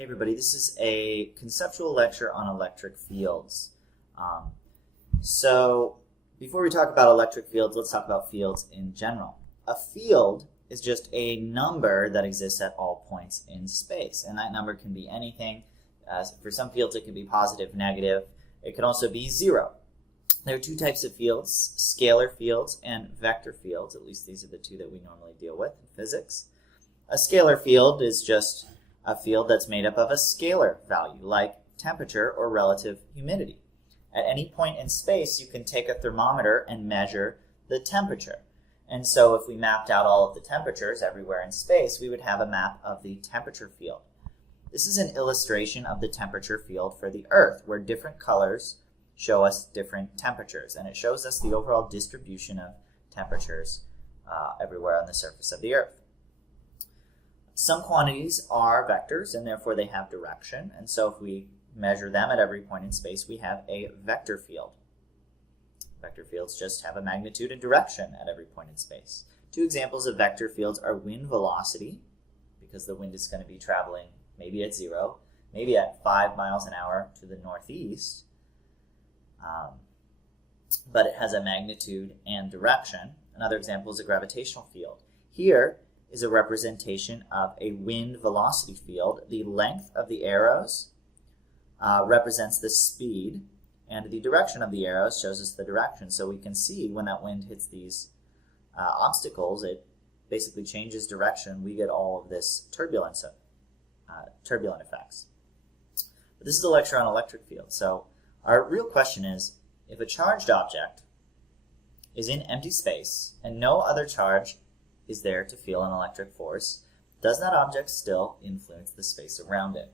Hey everybody, this is a conceptual lecture on electric fields. So before we talk about electric fields, let's talk about fields in general. A field is just a number that exists at all points in space, and that number can be anything. For some fields it can be positive, negative. It can also be zero. There are two types of fields, scalar fields and vector fields. At least these are the two that we normally deal with in physics. A scalar field is just a field that's made up of a scalar value, like temperature or relative humidity. At any point in space, you can take a thermometer and measure the temperature. And so if we mapped out all of the temperatures everywhere in space, we would have a map of the temperature field. This is an illustration of the temperature field for the Earth, where different colors show us different temperatures, and it shows us the overall distribution of temperatures everywhere on the surface of the Earth. Some quantities are vectors, and therefore they have direction, and so if we measure them at every point in space, we have a vector field. Vector fields just have a magnitude and direction at every point in space. Two examples of vector fields are wind velocity, because the wind is going to be traveling maybe at 0, maybe at 5 miles an hour to the northeast, but it has a magnitude and direction. Another example is a gravitational field. Here is a representation of a wind velocity field. The length of the arrows represents the speed, and the direction of the arrows shows us the direction. So we can see when that wind hits these obstacles, it basically changes direction. We get all of this turbulent effects. But this is a lecture on electric fields. So our real question is, if a charged object is in empty space and no other charge is there to feel an electric force, does that object still influence the space around it?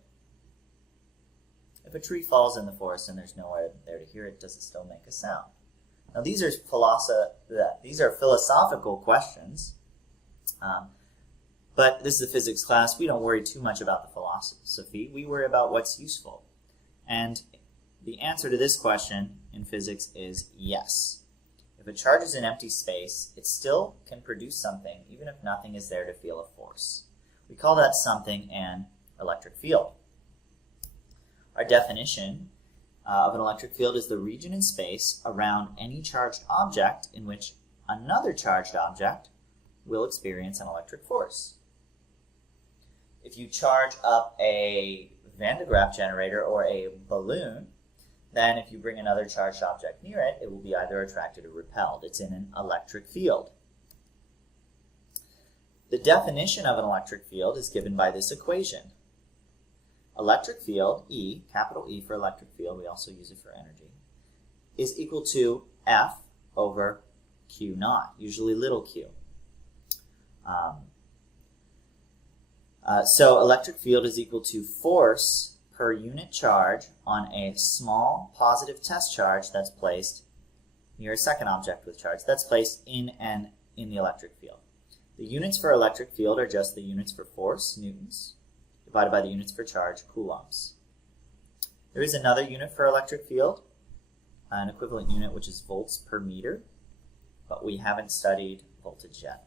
If a tree falls in the forest and there's nowhere there to hear it, does it still make a sound? Now these are philosophical questions, but this is a physics class. We don't worry too much about the philosophy. We worry about what's useful. And the answer to this question in physics is yes. If a charge is in empty space, it still can produce something even if nothing is there to feel a force. We call that something an electric field. Our definition of an electric field is the region in space around any charged object in which another charged object will experience an electric force. If you charge up a Van de Graaff generator or a balloon, then if you bring another charged object near it, it will be either attracted or repelled. It's in an electric field. The definition of an electric field is given by this equation. Electric field, E, capital E for electric field, we also use it for energy, is equal to F over Q naught, usually little q. So electric field is equal to force per unit charge on a small positive test charge that's placed near a second object with charge that's placed in the electric field. The units for electric field are just the units for force, newtons, divided by the units for charge, coulombs. There is another unit for electric field, an equivalent unit which is volts per meter, but we haven't studied voltage yet.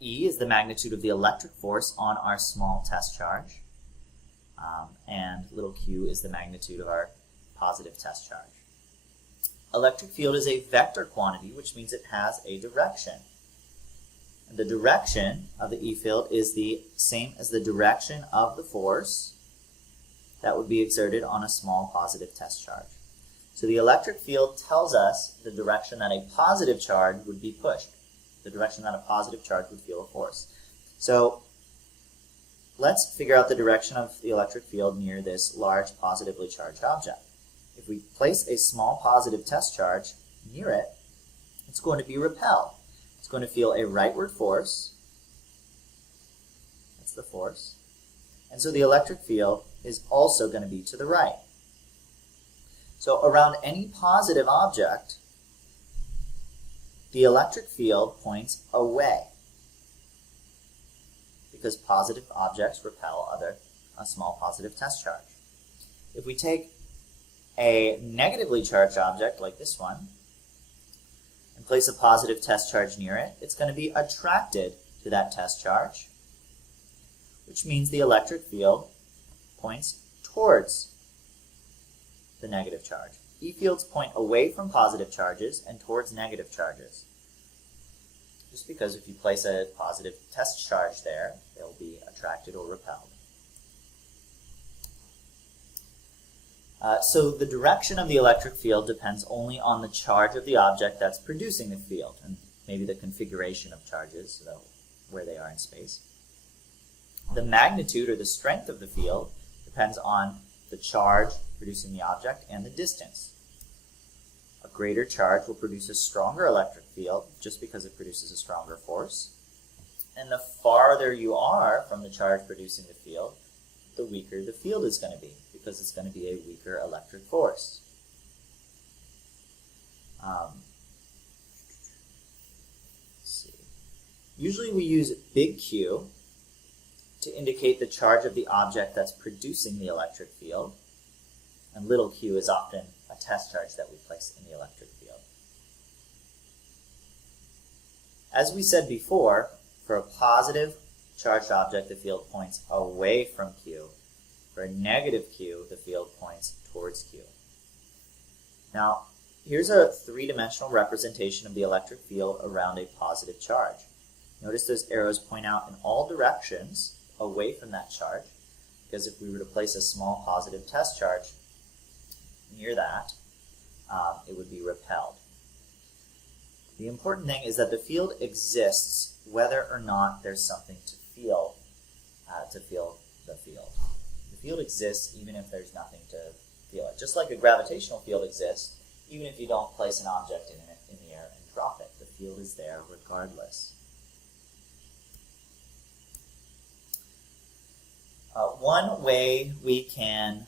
Fe is the magnitude of the electric force on our small test charge, and little q is the magnitude of our positive test charge. Electric field is a vector quantity, which means it has a direction. And the direction of the E field is the same as the direction of the force that would be exerted on a small positive test charge. So the electric field tells us the direction that a positive charge would be pushed, the direction that a positive charge would feel a force. So let's figure out the direction of the electric field near this large positively charged object. If we place a small positive test charge near it, it's going to be repelled. It's going to feel a rightward force. That's the force. And so the electric field is also going to be to the right. So around any positive object, the electric field points away, because positive objects repel a small positive test charge. If we take a negatively charged object like this one and place a positive test charge near it, it's going to be attracted to that test charge, which means the electric field points towards the negative charge. E fields point away from positive charges and towards negative charges. Just because if you place a positive test charge there, they'll be attracted or repelled. So the direction of the electric field depends only on the charge of the object that's producing the field, and maybe the configuration of charges, so where they are in space. The magnitude or the strength of the field depends on the charge producing the object and the distance. A greater charge will produce a stronger electric field just because it produces a stronger force. And the farther you are from the charge producing the field, the weaker the field is going to be, because it's going to be a weaker electric force. Let's see. Usually we use big Q to indicate the charge of the object that's producing the electric field, and little q is often a test charge that we place in the electric field. As we said before, for a positive charged object, the field points away from Q. For a negative Q, the field points towards Q. Now, here's a three-dimensional representation of the electric field around a positive charge. Notice those arrows point out in all directions away from that charge, because if we were to place a small positive test charge near that, it would be repelled. The important thing is that the field exists whether or not there's something to feel the field. The field exists even if there's nothing to feel it. Just like a gravitational field exists, even if you don't place an object in the air and drop it. The field is there regardless. One way we can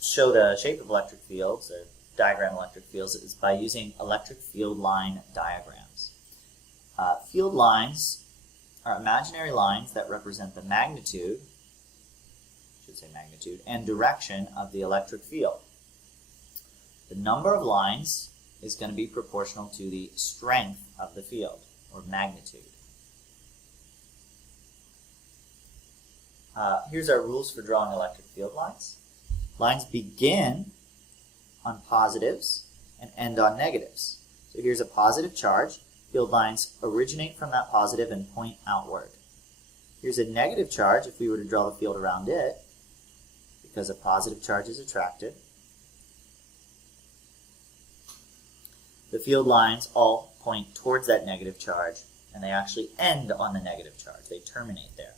show the shape of electric fields, or diagram electric fields, is by using electric field line diagrams. Field lines are imaginary lines that represent the magnitude, and direction of the electric field. The number of lines is going to be proportional to the strength of the field, or magnitude. Here's our rules for drawing electric field lines. Lines begin on positives and end on negatives. So here's a positive charge. Field lines originate from that positive and point outward. Here's a negative charge if we were to draw the field around it, because a positive charge is attracted. The field lines all point towards that negative charge, and they actually end on the negative charge. They terminate there.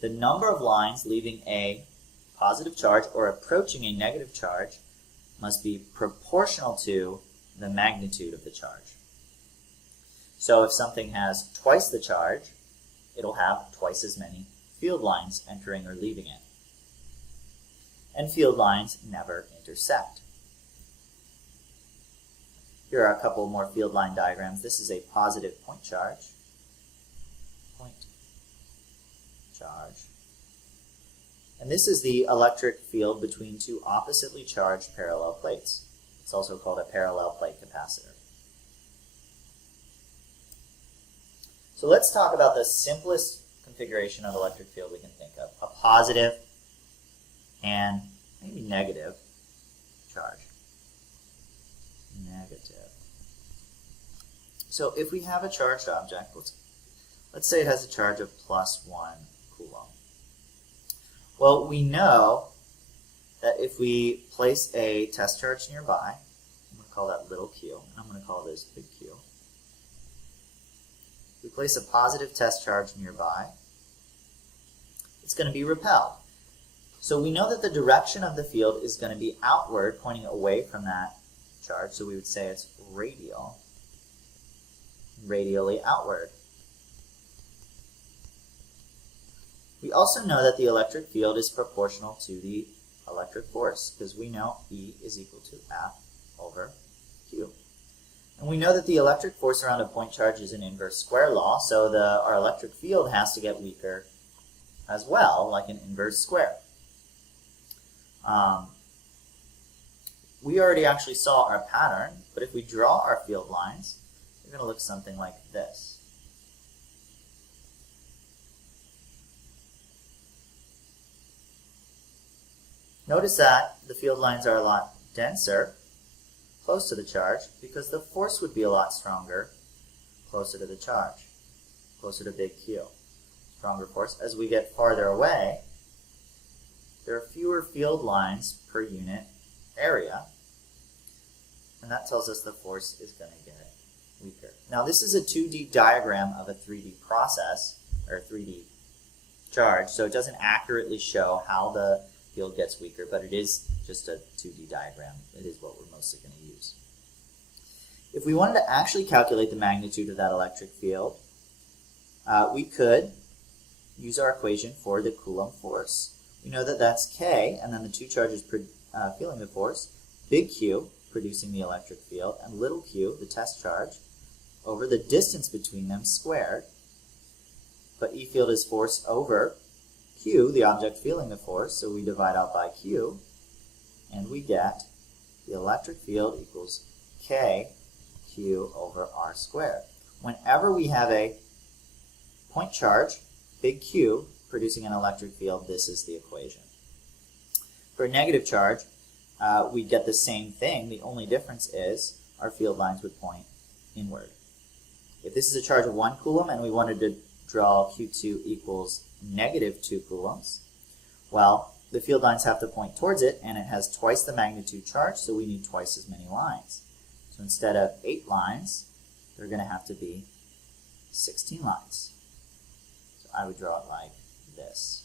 The number of lines leaving a positive charge or approaching a negative charge must be proportional to the magnitude of the charge. So if something has twice the charge, it'll have twice as many field lines entering or leaving it. And field lines never intersect. Here are a couple more field line diagrams. This is a positive point charge. And this is the electric field between two oppositely charged parallel plates. It's also called a parallel plate capacitor. So let's talk about the simplest configuration of electric field we can think of. A positive and maybe negative charge. Negative. So if we have a charged object, let's say it has a charge of +1 coulomb. Well, we know that if we place a test charge nearby, I'm going to call that little q, and I'm going to call this big Q. If we place a positive test charge nearby, it's going to be repelled. So we know that the direction of the field is going to be outward, pointing away from that charge, so we would say it's radial, radially outward. We also know that the electric field is proportional to the electric force, because we know E is equal to F over Q. And we know that the electric force around a point charge is an inverse square law, so our electric field has to get weaker as well, like an inverse square. We already actually saw our pattern, but if we draw our field lines, they're going to look something like this. Notice that the field lines are a lot denser close to the charge because the force would be a lot stronger closer to the charge, closer to big Q. Stronger force. As we get farther away, there are fewer field lines per unit area, and that tells us the force is going to get weaker. Now this is a 2D diagram of a 3D process, or 3D charge, so it doesn't accurately show how the field gets weaker, but it is just a 2D diagram. It is what we're mostly going to use. If we wanted to actually calculate the magnitude of that electric field, we could use our equation for the Coulomb force. We know that that's K, and then the two charges feeling the force, big Q, producing the electric field, and little q, the test charge, over the distance between them squared. But E field is force over Q, the object feeling the force, so we divide out by Q, and we get the electric field equals K Q over R squared. Whenever we have a point charge, big Q, producing an electric field, this is the equation. For a negative charge, we get the same thing. The only difference is our field lines would point inward. If this is a charge of 1 coulomb and we wanted to draw Q2 equals negative 2 coulombs, well, the field lines have to point towards it, and it has twice the magnitude charge, so we need twice as many lines. So instead of 8 lines, they're going to have to be 16 lines. So I would draw it like this.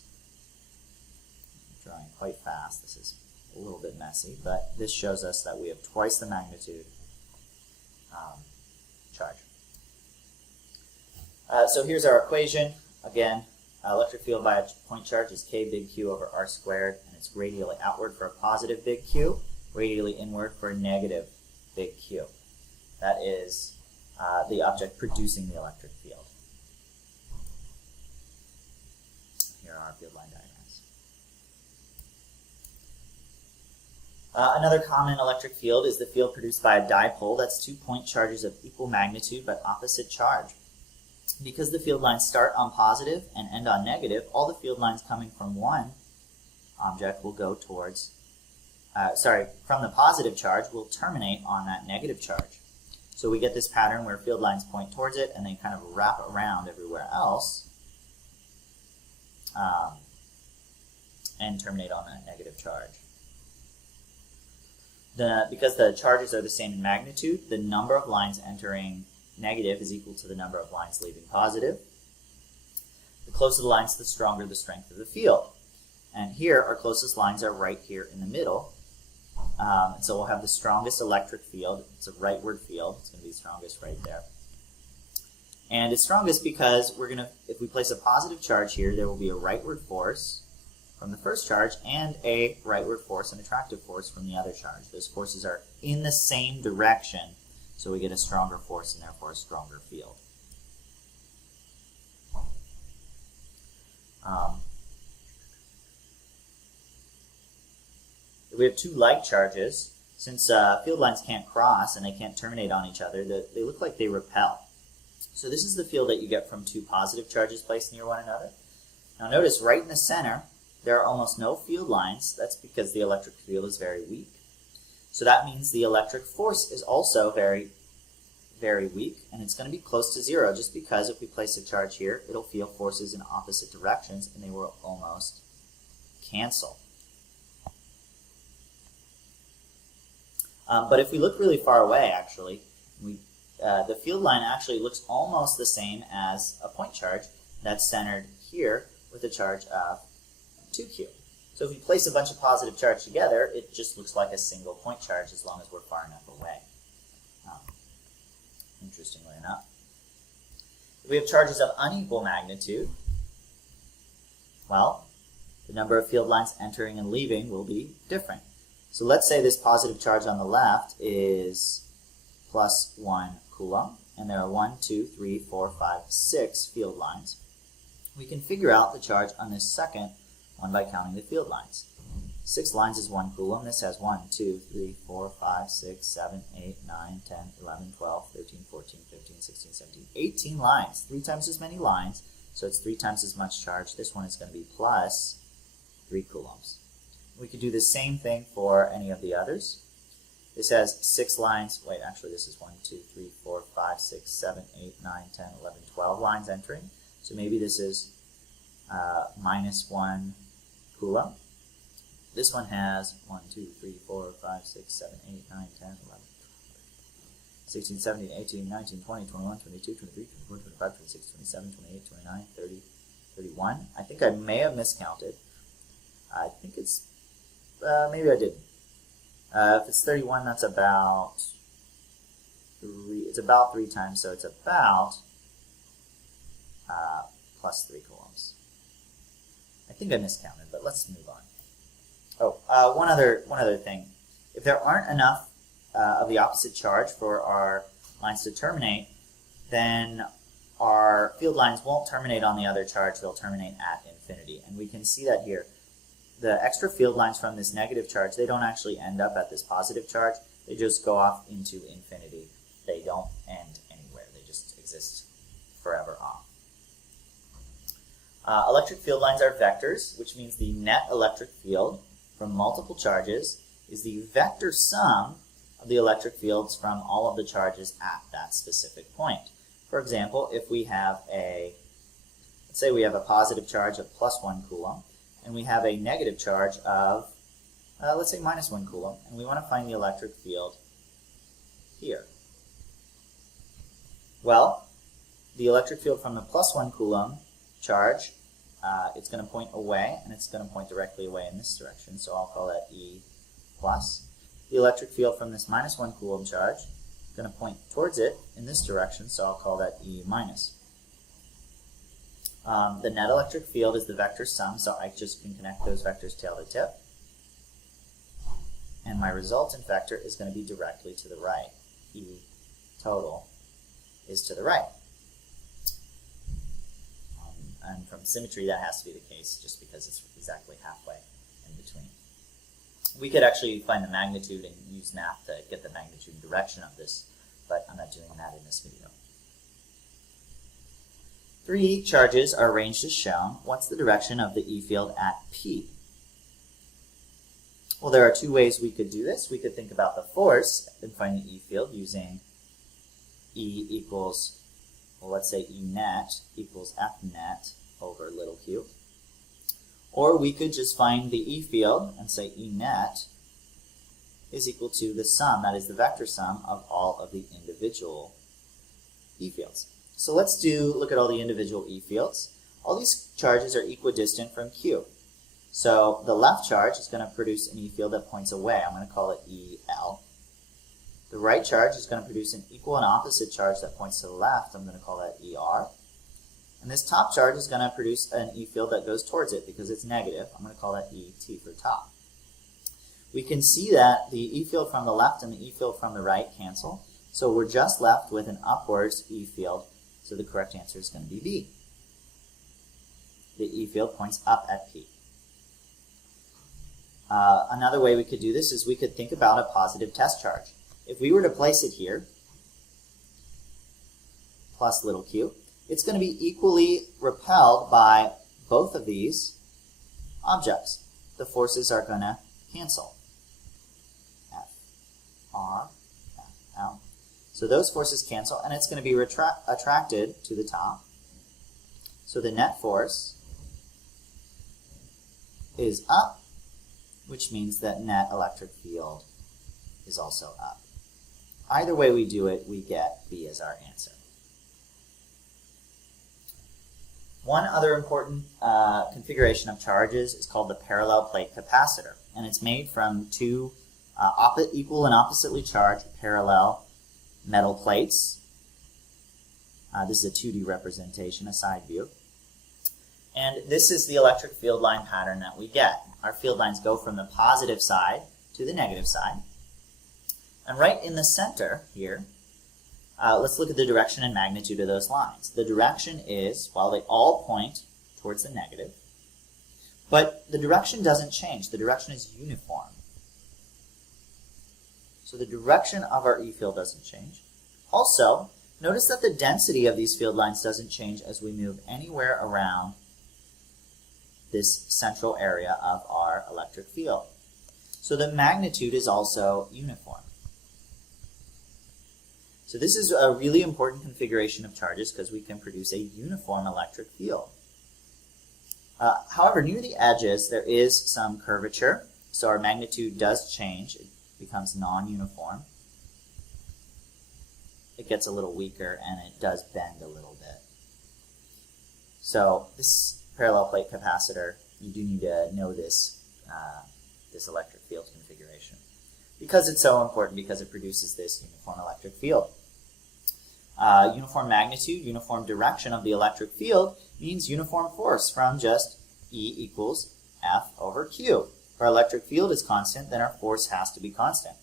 I'm drawing quite fast. This is a little bit messy, but this shows us that we have twice the magnitude charge. So here's our equation. Again, electric field by a point charge is K big Q over R squared, and it's radially outward for a positive big Q, radially inward for a negative big Q. That is the object producing the electric field. Here are our field line diagrams. Another common electric field is the field produced by a dipole. That's 2 point charges of equal magnitude but opposite charge. Because the field lines start on positive and end on negative, all the field lines coming from one object will go towards, from the positive charge will terminate on that negative charge. So we get this pattern where field lines point towards it and they kind of wrap around everywhere else and terminate on that negative charge. Because the charges are the same in magnitude, the number of lines entering negative is equal to the number of lines leaving positive. The closer the lines, the stronger the strength of the field. And here, our closest lines are right here in the middle. So we'll have the strongest electric field. It's a rightward field. It's going to be strongest right there. And it's strongest because if we place a positive charge here, there will be a rightward force from the first charge and a rightward force, an attractive force from the other charge. Those forces are in the same direction. So we get a stronger force and therefore a stronger field. If we have two like charges, since field lines can't cross and they can't terminate on each other, they look like they repel. So this is the field that you get from two positive charges placed near one another. Now notice right in the center, there are almost no field lines. That's because the electric field is very weak. So that means the electric force is also very, very weak, and it's going to be close to zero just because if we place a charge here, it'll feel forces in opposite directions, and they will almost cancel. But if we look really far away, actually, the field line actually looks almost the same as a point charge that's centered here with a charge of 2q. So if we place a bunch of positive charge together, it just looks like a single point charge as long as we're far enough away. Interestingly enough. If we have charges of unequal magnitude, well, the number of field lines entering and leaving will be different. So let's say this positive charge on the left is plus 1 coulomb, and there are 1, 2, 3, 4, 5, 6 field lines. We can figure out the charge on this second one by counting the field lines. 6 lines is 1 coulomb. This has 1, 2, 3, 4, 5, 6, 7, 8, 9, 10, 11, 12, 13, 14, 15, 16, 17, 18 lines. 3 times as many lines, so it's 3 times as much charge. This one is going to be plus 3 coulombs. We could do the same thing for any of the others. This has 6 lines. Wait, actually this is 1, 2, 3, 4, 5, 6, 7, 8, 9, 10, 11, 12 lines entering. So maybe this is -1 coulomb. This one has 1, 2, 3, 4, 5, 6, 7, 8, 9, 10, 11, 16, 17, 18, 19, 20, 21, 22, 23, 24, 25, 26, 27, 28, 29, 30, 31. I think I may have miscounted. I think it's, maybe I didn't. If it's 31, that's about 3, it's about 3 times, so it's about plus 3 coulombs. I think I miscounted, but let's move on. Oh, one other thing. If there aren't enough of the opposite charge for our lines to terminate, then our field lines won't terminate on the other charge, they'll terminate at infinity. And we can see that here. The extra field lines from this negative charge, they don't actually end up at this positive charge, they just go off into infinity. They don't end anywhere, they just exist forever off. Electric field lines are vectors, which means the net electric field from multiple charges is the vector sum of the electric fields from all of the charges at that specific point. For example, if we have let's say we have a positive charge of +1 coulomb, and we have a negative charge of, let's say -1 coulomb, and we want to find the electric field here. Well, the electric field from the +1 coulomb charge, it's going to point away, and it's going to point directly away in this direction, so I'll call that E+. The electric field from this -1 coulomb charge is going to point towards it in this direction, so I'll call that E-. The net electric field is the vector sum, so I just can connect those vectors tail to tip. And my resultant vector is going to be directly to the right. E total is to the right. And from symmetry, that has to be the case, just because it's exactly halfway in between. We could actually find the magnitude and use math to get the magnitude and direction of this, but I'm not doing that in this video. 3 charges are arranged as shown. What's the direction of the E field at P? Well, there are 2 ways we could do this. We could think about the force and find the E field using E equals, well, let's say E net equals F net over little q. Or we could just find the E field and say E net is equal to the sum, that is the vector sum, of all of the individual E fields. So let's look at all the individual E fields. All these charges are equidistant from Q. So the left charge is going to produce an E field that points away. I'm going to call it EL. The right charge is going to produce an equal and opposite charge that points to the left. I'm going to call that ER. And this top charge is going to produce an E field that goes towards it because it's negative. I'm going to call that ET for top. We can see that the E field from the left and the E field from the right cancel. So we're just left with an upwards E field. So the correct answer is going to be B. The E field points up at P. Another way we could do this is we could think about a positive test charge. If we were to place it here, plus little q, it's going to be equally repelled by both of these objects. The forces are going to cancel. F, R, F, L. So those forces cancel, and it's going to be attracted to the top. So the net force is up, which means that net electric field is also up. Either way we do it, we get B as our answer. One other important configuration of charges is called the parallel plate capacitor, and it's made from 2 equal and oppositely charged parallel metal plates. This is a 2D representation, a side view. And this is the electric field line pattern that we get. Our field lines go from the positive side to the negative side. And right in the center here, let's look at the direction and magnitude of those lines. The direction is, well, they all point towards the negative, but the direction doesn't change. The direction is uniform. So the direction of our E field doesn't change. Also, notice that the density of these field lines doesn't change as we move anywhere around this central area of our electric field. So the magnitude is also uniform. So this is a really important configuration of charges because we can produce a uniform electric field. However, near the edges there is some curvature, so our magnitude does change. It becomes non-uniform. It gets a little weaker and it does bend a little bit. So this parallel plate capacitor, you do need to know this, this electric field configuration because it's so important, because it produces this uniform electric field. Uniform magnitude, uniform direction of the electric field means uniform force from just E equals F over Q. If our electric field is constant, then our force has to be constant.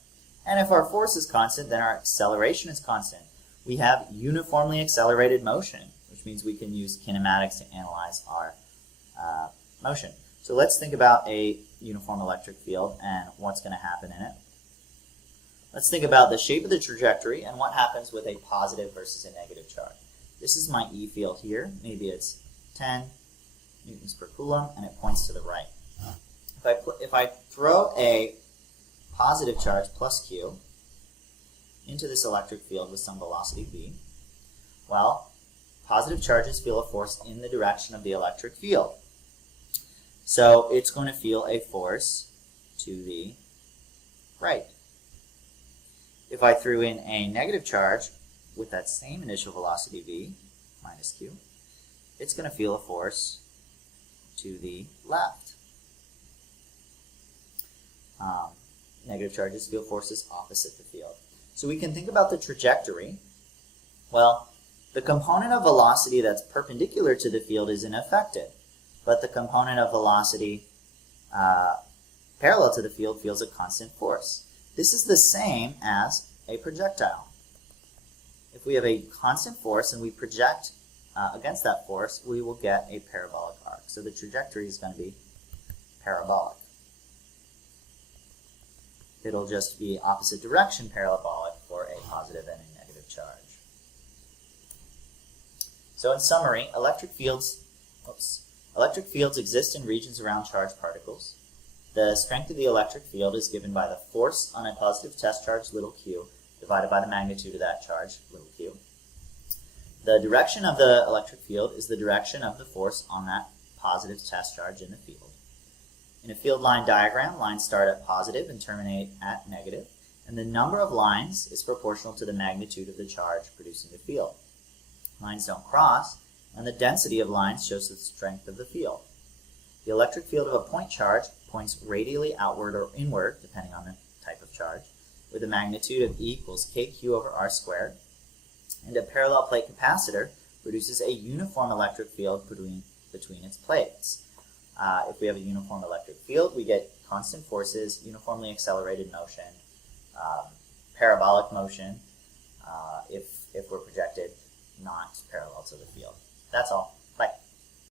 And if our force is constant, then our acceleration is constant. We have uniformly accelerated motion, which means we can use kinematics to analyze our motion. So let's think about a uniform electric field and what's going to happen in it. Let's think about the shape of the trajectory and what happens with a positive versus a negative charge. This is my E field here. Maybe it's 10 newtons per coulomb, and it points to the right. If I throw a positive charge plus Q into this electric field with some velocity V, well, positive charges feel a force in the direction of the electric field. So it's going to feel a force to the right. If I threw in a negative charge with that same initial velocity V, minus Q, it's going to feel a force to the left. Negative charges feel forces opposite the field. So we can think about the trajectory. Well, the component of velocity that's perpendicular to the field isn't affected, but the component of velocity parallel to the field feels a constant force. This is the same as a projectile. If we have a constant force and we project against that force, we will get a parabolic arc. So the trajectory is going to be parabolic. It'll just be opposite direction parabolic for a positive and a negative charge. So in summary, electric fields exist in regions around charged particles. The strength of the electric field is given by the force on a positive test charge, little q, divided by the magnitude of that charge, little q. The direction of the electric field is the direction of the force on that positive test charge in the field. In a field line diagram, lines start at positive and terminate at negative, and the number of lines is proportional to the magnitude of the charge producing the field. Lines don't cross, and the density of lines shows the strength of the field. The electric field of a point charge points radially outward or inward, depending on the type of charge, with a magnitude of E equals kq over r squared, and a parallel plate capacitor produces a uniform electric field between its plates. If we have a uniform electric field, we get constant forces, uniformly accelerated motion, parabolic motion, if we're projected not parallel to the field. That's all.